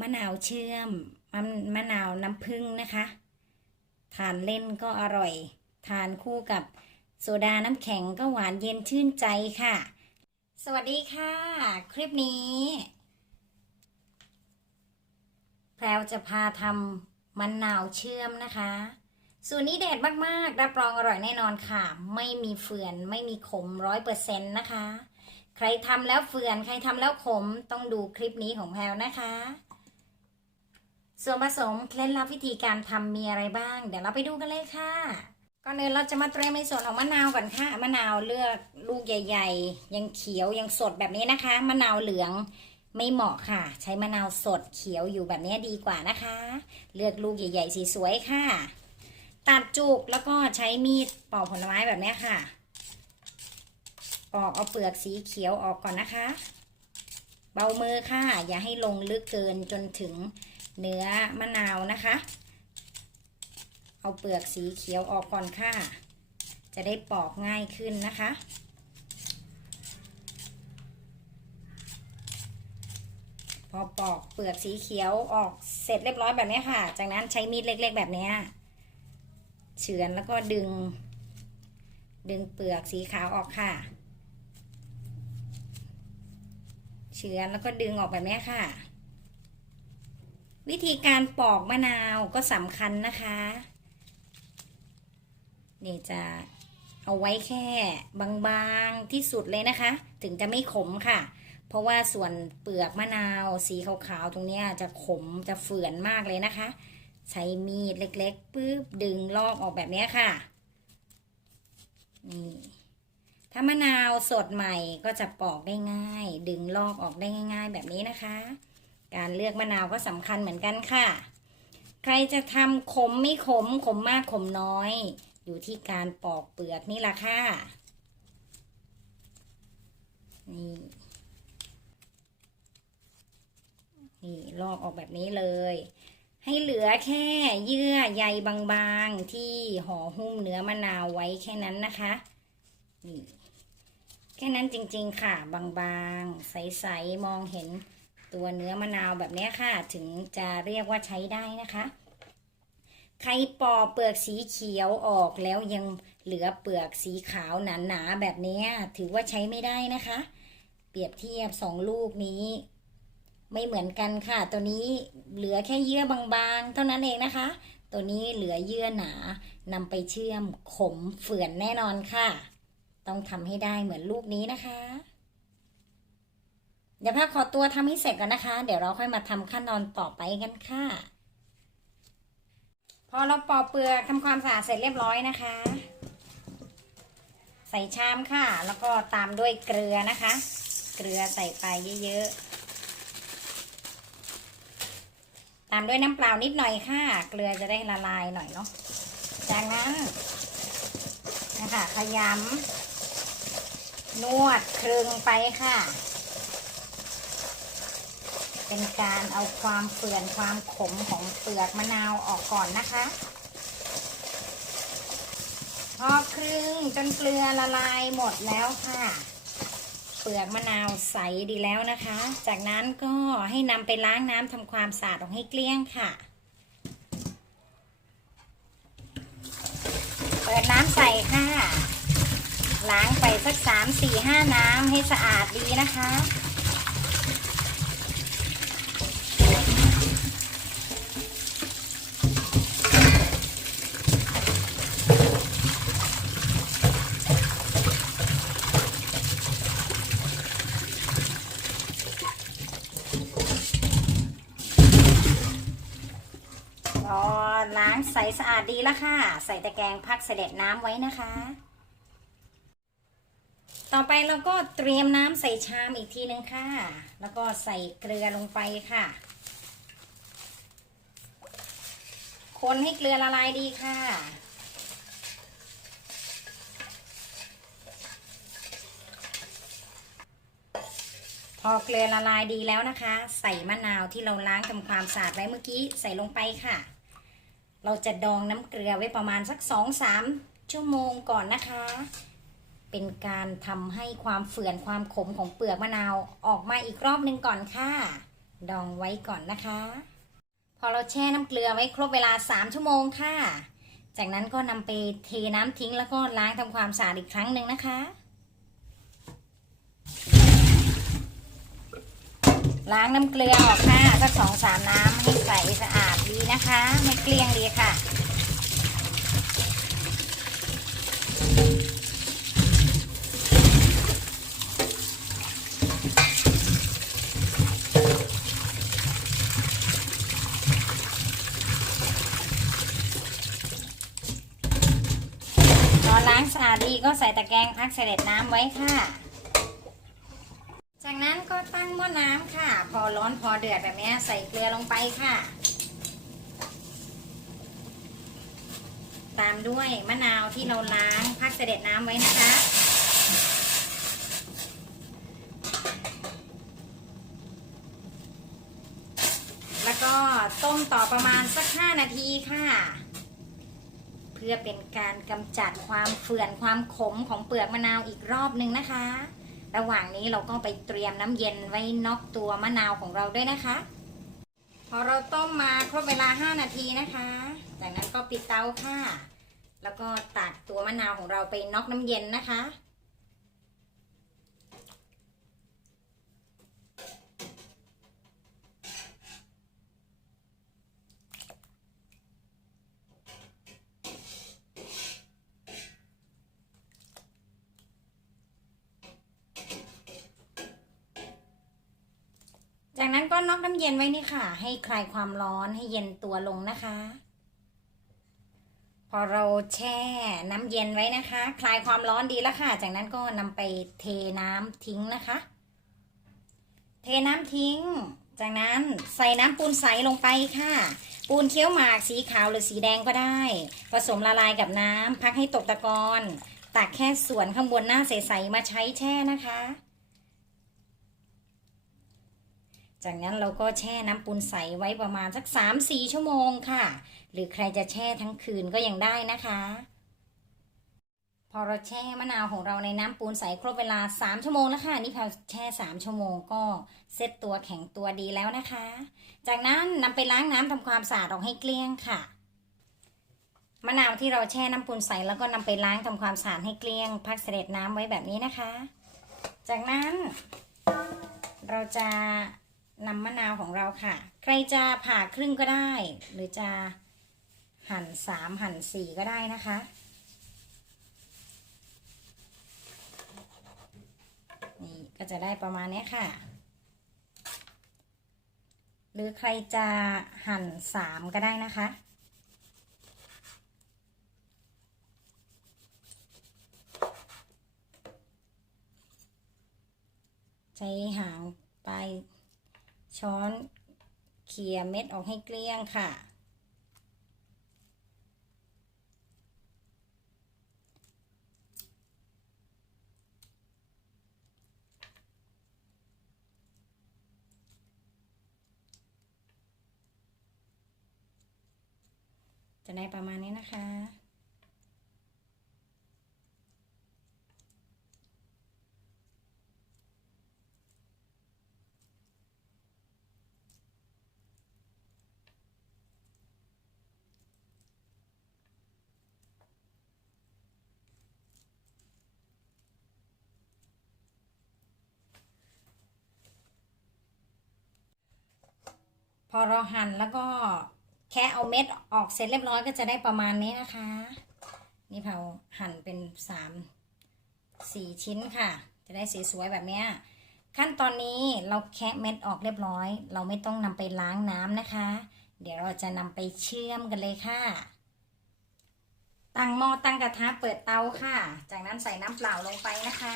มะนาวเชื่อมมะมะนาวน้ำผึ้งนะคะ ทานเล่นก็อร่อย ทานคู่กับโซดาน้ำแข็งก็หวานเย็นชื่นใจค่ะ สวัสดีค่ะ คลิปนี้ แพรวจะพาทำมะนาวเชื่อมนะคะสูตรนี้เด็ดมาก ๆ รับรองอร่อยแน่นอนค่ะ ไม่มีเฟื่อน ไม่มีขมร้อยเปอร์เซ็นต์นะคะ ใครทำแล้วเฟื่อน ใครทำแล้วขม ต้องดูคลิปนี้ของแพรวนะคะ ส่วนผสมเคล็ดลับวิธีการทำมีอะไรบ้าง เดี๋ยวเราไปดูกันเลยค่ะก่อนอื่นเราจะมาเตรียมในส่วนของมะนาวก่อนค่ะมะนาวเลือกลูกใหญ่ ๆ ยังเขียวยังสดแบบนี้นะคะมะนาวเหลืองไม่เหมาะค่ะ ใช้มะนาวสดเขียวอยู่แบบนี้ดีกว่านะคะ เลือกลูกใหญ่ๆสีสวยค่ะ ตัดจุกแล้วก็ใช้มีดปอกผลไม้แบบนี้ค่ะ ปอกเอาเปลือกสีเขียวออกก่อนนะคะ เบามือค่ะ อย่าให้ลงลึกเกินจนถึง เนื้อมะนาวนะคะ เอาเปลือกสีเขียวออกก่อนค่ะ จะได้ปอกง่ายขึ้นนะคะพอปอกเปลือกสีเขียวออกเสร็จเรียบร้อยแบบนี้ค่ะ จากนั้นใช้มีดเล็กๆแบบนี้เฉือนแล้วก็ดึง ดึงเปลือกสีขาวออกค่ะ เฉือนแล้วก็ดึงออกแบบนี้ค่ะ วิธีการปอกมะนาวก็สำคัญนะคะนี่จะเอาไว้แค่บางๆที่สุดเลยนะคะ ถึงจะไม่ขมค่ะ เพราะว่าส่วนเปลือกมะนาวสีขาวๆตรงนี้จะขมจะเฝื่อนมากเลยนะคะ ใช้มีดเล็กๆปุ๊บดึงลอกออกแบบนี้ค่ะนี่ถ้ามะนาวสดใหม่ก็จะปอกได้ง่าย ดึงลอกออกได้ง่าย ๆ แบบนี้นะคะ การเลือกมะนาวก็สำคัญเหมือนกันค่ะ ใครจะทำขมไม่ขมขมมากขมน้อย อยู่ที่การปอกเปลือกนี่ละค่ะ นี่นี่ลอกออกแบบนี้เลย ให้เหลือแค่เยื่อใยบางๆที่ห่อหุ้มเนื้อมะนาวไว้แค่นั้นนะคะนี่แค่นั้นจริงๆค่ะ บางๆ ใส ๆ มองเห็น ตัวเนื้อมะนาวแบบนี้ค่ะ ถึงจะเรียกว่าใช้ได้นะคะ ใครปอกเปลือกสีเขียวออกแล้วยังเหลือเปลือกสีขาวหนาๆแบบนี้ถือว่าใช้ไม่ได้นะคะ เปรียบเทียบสองลูกนี้ ไม่เหมือนกันค่ะ ตัวนี้เหลือแค่เยื่อบางๆ เท่านั้นเองนะคะ ตัวนี้เหลือเยื่อหนานำไปเชื่อมขมเฝื่อนแน่นอนค่ะ ต้องทำให้ได้เหมือนลูกนี้นะคะ เดี๋ยวพักขอตัวทำให้เสร็จก่อนนะคะ เดี๋ยวเราค่อยมาทำขั้นตอนต่อไปกันค่ะ พอเราปอกเปลือกทำความสะอาดเสร็จเรียบร้อยนะคะ ใส่ชามค่ะ แล้วก็ตามด้วยเกลือนะคะ เกลือใส่ไปเยอะๆ ตามด้วยน้ำเปล่านิดหน่อยค่ะ เกลือจะได้ละลายหน่อยเนาะ จากนั้นนะคะขยำนวดครึงไปค่ะ เป็นการเอาความเปื่อนความขมของเปลือกมะนาวออกก่อนนะคะ พอครึ่งจนเกลือละลายหมดแล้วค่ะ เปลือกมะนาวใสดีแล้วนะคะ จากนั้นก็ให้นำไปล้างน้ำทำความสะอาดออกให้เกลี้ยงค่ะ เปิดน้ำใส่ค่ะ ล้างไปสักสามสี่ห้าน้ำให้สะอาดดีนะคะ พอล้างใสสะอาดดี แล้วค่ะ ใส่ตะแกรงพักเสด็จน้ำไว้นะคะ ต่อไปเราก็เตรียมน้ำใส่ชามอีกทีนึงค่ะ แล้วก็ใส่เกลือลงไปค่ะ คนให้เกลือละลายดีค่ะพอเกลือละลายดีแล้วนะคะ ใส่มะนาวที่เราล้างทำความสะอาดไว้เมื่อกี้ใส่ลงไปค่ะ เราจะดองน้ำเกลือไว้ประมาณสักสองสามชั่วโมงก่อนนะคะ เป็นการทำให้ความเฝื่อนความขมของเปลือกมะนาวออกมาอีกรอบหนึ่งก่อนค่ะ ดองไว้ก่อนนะคะ พอเราแช่น้ำเกลือไว้ครบเวลา3ชั่วโมงค่ะ จากนั้นก็นำไปเทน้ำทิ้งแล้วก็ล้างทำความสะอาดอีกครั้งหนึ่งนะคะล้างน้ำเกลือออกค่ะสักสองสามน้ำให้ใสสะอาด นะคะ ไม่เกลี้ยงดีค่ะ พอล้างสะอาดดีก็ใส่ตะแกรงพักเสด็จน้ำไว้ค่ะจากนั้นก็ตั้งหม้อน้ำค่ะ พอร้อนพอเดือดแบบนี้ใส่เกลือลงไปค่ะ ตามด้วยมะนาวที่เราล้างพักเสด็จน้ำไว้นะคะ แล้วก็ต้มต่อประมาณสัก 5 นาทีค่ะ เพื่อเป็นการกำจัดความเฟื่อนความขมของเปลือกมะนาวอีกรอบหนึ่งนะคะ ระหว่างนี้เราก็ไปเตรียมน้ำเย็นไว้น็อกตัวมะนาวของเราด้วยนะคะ พอเราต้มมาครบเวลา 5 นาทีนะคะ จากนั้นก็ปิดเตาค่ะ แล้วก็ตักตัวมะนาวของเราไปน็อกน้ำเย็นนะคะ นั้นก็น็อกน้ำเย็นไว้นี่ค่ะ ให้คลายความร้อนให้เย็นตัวลงนะคะ พอเราแช่น้ำเย็นไว้นะคะ คลายความร้อนดีแล้วค่ะ จากนั้นก็นำไปเทน้ำทิ้งนะคะ เทน้ำทิ้ง จากนั้นใส่น้ำปูนใสลงไปค่ะ ปูนเคี้ยวหมากสีขาวหรือสีแดงก็ได้ ผสมละลายกับน้ำพักให้ตกตะกอนตักแค่ส่วนข้างบนหน้าใสๆมาใช้แช่นะคะ จากนั้นเราก็แช่น้ำปูนใสไว้ประมาณสัก 3-4 ชั่วโมงค่ะ หรือใครจะแช่ทั้งคืนก็ยังได้นะคะ พอเราแช่มะนาวของเราในน้ำปูนใสครบเวลา 3 ชั่วโมงแล้วค่ะ นี่พอแช่ 3 ชั่วโมงก็เซตตัวแข็งตัวดีแล้วนะคะ จากนั้นนำไปล้างน้ำทำความสะอาดออกให้เกลี้ยงค่ะมะนาวที่เราแช่น้ำปูนใสแล้วก็นำไปล้างทำความสะอาดให้เกลี้ยง พักเสด็จน้ำไว้แบบนี้นะคะ จากนั้นเราจะ นำมะนาวของเราค่ะ ใครจะผ่าครึ่งก็ได้ หรือจะหั่นสามหั่นสี่ก็ได้นะคะ นี่ก็จะได้ประมาณนี้ค่ะ หรือใครจะหั่นสามก็ได้นะคะใช้หางปลาย ช้อนเขี่ยเม็ดออกให้เกลี้ยงค่ะ จะได้ประมาณนี้นะคะ พอเราหั่นแล้วก็แค่เอาเม็ดออกเสร็จเรียบร้อยก็จะได้ประมาณนี้นะคะ นี่เราหั่นเป็นสามสี่ชิ้นค่ะ จะได้สีสวยแบบนี้ขั้นตอนนี้เราแคะเม็ดออกเรียบร้อย เราไม่ต้องนำไปล้างน้ำนะคะ เดี๋ยวเราจะนำไปเชื่อมกันเลยค่ะ ตั้งหม้อตั้งกระทะเปิดเตาค่ะ จากนั้นใส่น้ำเปล่าลงไปนะคะ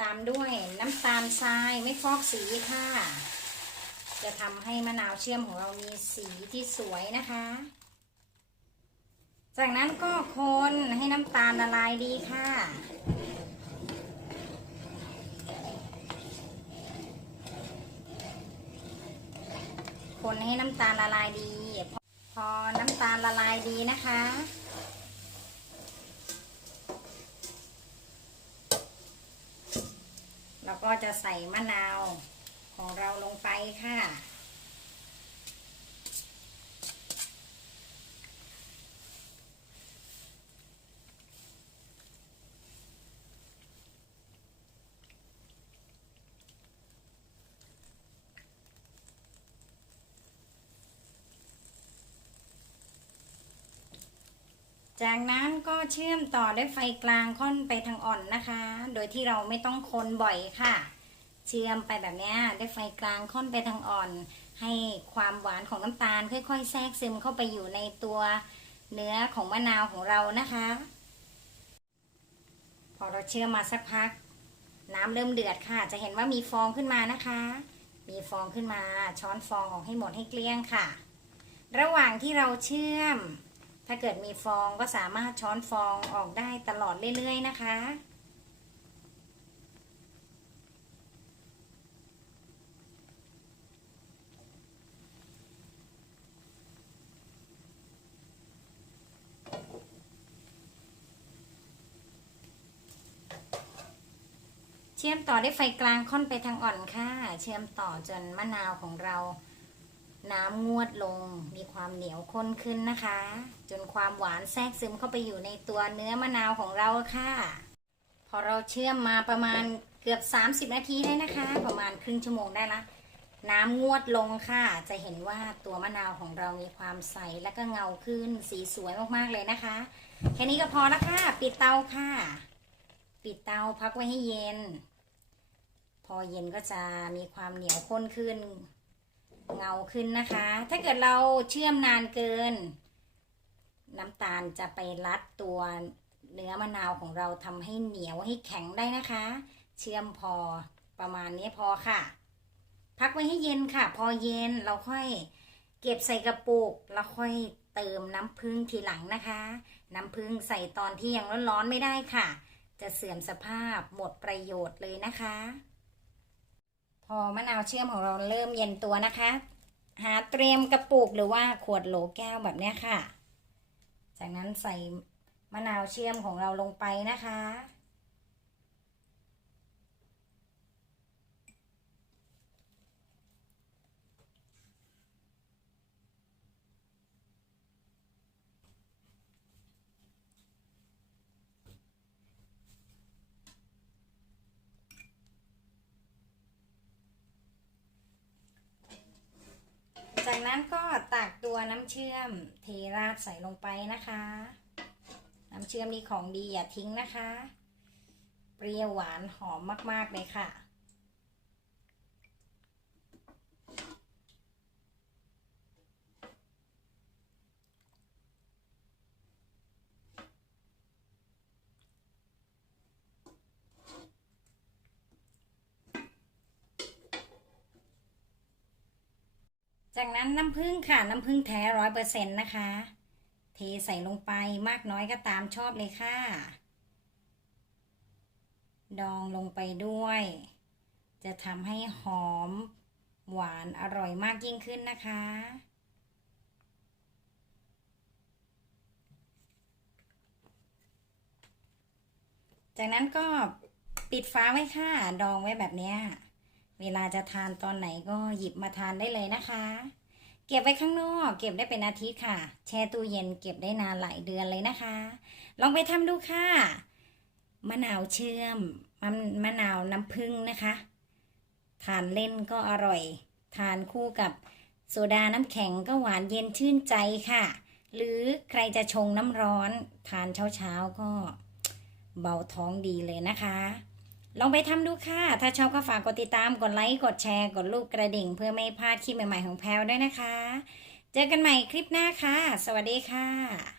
ตามด้วยน้ำตาลทรายไม่ฟอกสีค่ะ จะทำให้มะนาวเชื่อมของเรามีสีที่สวยนะคะ จากนั้นก็คนให้น้ำตาลละลายดีค่ะ คนให้น้ำตาลละลายดี พอน้ำตาลละลายดีนะคะ เรา ก็จะใส่มะนาวของเราลงไปค่ะ จากนั้นก็เชื่อมต่อด้วยไฟกลางค่อนไปทางอ่อนนะคะ โดยที่เราไม่ต้องคนบ่อยค่ะ เชื่อมไปแบบนี้ด้วยไฟกลางค่อนไปทางอ่อน ให้ความหวานของน้ำตาลค่อย ๆ แทรกซึมเข้าไปอยู่ในตัวเนื้อของมะนาวของเรานะคะ พอเราเชื่อมมาสักพัก น้ำเริ่มเดือดค่ะ จะเห็นว่ามีฟองขึ้นมานะคะ มีฟองขึ้นมาช้อนฟองออกให้หมดให้เกลี้ยงค่ะ ระหว่างที่เราเชื่อม ถ้าเกิดมีฟองก็สามารถช้อนฟองออกได้ตลอดเรื่อยๆนะคะเชื่อมต่อด้วยไฟกลางค่อนไปทางอ่อนค่ะ เชื่อมต่อจนมะนาวของเรา น้ำงวดลง มีความเหนียวข้นขึ้นนะคะ จนความหวานแทรกซึมเข้าไปอยู่ในตัวเนื้อมะนาวของเราค่ะ พอเราเชื่อมมาประมาณเกือบ 30 นาทีได้นะคะ ประมาณครึ่งชั่วโมงได้ละน้ำงวดลงค่ะ จะเห็นว่าตัวมะนาวของเรามีความใสและก็เงาขึ้น สีสวยมากๆเลยนะคะ แค่นี้ก็พอแล้วค่ะ ปิดเตาค่ะ ปิดเตาพักไว้ให้เย็น พอเย็นก็จะมีความเหนียวข้นขึ้น เงาขึ้นนะคะ ถ้าเกิดเราเชื่อมนานเกิน น้ำตาลจะไปรัดตัวเนื้อมะนาวของเราทำให้เหนียวให้แข็งได้นะคะ เชื่อมพอประมาณนี้พอค่ะ พักไว้ให้เย็นค่ะ พอเย็นเราค่อยเก็บใส่กระปุกแล้วค่อยเติมน้ำผึ้งทีหลังนะคะ น้ำผึ้งใส่ตอนที่ยังร้อนๆไม่ได้ค่ะ จะเสื่อมสภาพหมดประโยชน์เลยนะคะ พอมะนาวเชื่อมของเราเริ่มเย็นตัวนะคะ หาเตรียมกระปุกหรือว่าขวดโหลแก้วแบบนี้ค่ะ จากนั้นใส่มะนาวเชื่อมของเราลงไปนะคะ นั้นก็ตักตัวน้ำเชื่อมเทราดใส่ลงไปนะคะ น้ำเชื่อมนี่ของดีอย่าทิ้งนะคะ เปรี้ยวหวานหอมมากๆเลยค่ะ จากนั้นน้ำผึ้งค่ะน้ำผึ้งแท้ร้อยเปอร์เซ็นต์นะคะ เทใส่ลงไปมากน้อยก็ตามชอบเลยค่ะ ดองลงไปด้วย จะทำให้หอมหวานอร่อยมากยิ่งขึ้นนะคะ จากนั้นก็ปิดฟ้าไว้ค่ะ ดองไว้แบบนี้ เวลาจะทานตอนไหนก็หยิบมาทานได้เลยนะคะ เก็บไว้ข้างนอก เก็บได้เป็นอาทิตย์ค่ะ แช่ตู้เย็นเก็บได้นานหลายเดือนเลยนะคะ ลองไปทำดูค่ะ มะนาวเชื่อมมะมะนาวน้ำผึ้งนะคะ ทานเล่นก็อร่อย ทานคู่กับโซดาน้ำแข็งก็หวานเย็นชื่นใจค่ะ หรือใครจะชงน้ำร้อน ทานเช้าๆก็เบาท้องดีเลยนะคะ ลองไปทำดูค่ะ ถ้าชอบก็ฝากกดติดตาม กดไลค์ กดแชร์ กดรูปกระดิ่ง เพื่อไม่พลาดคลิปใหม่ๆของแพลวด้วยนะคะ เจอกันใหม่คลิปหน้าค่ะ สวัสดีค่ะ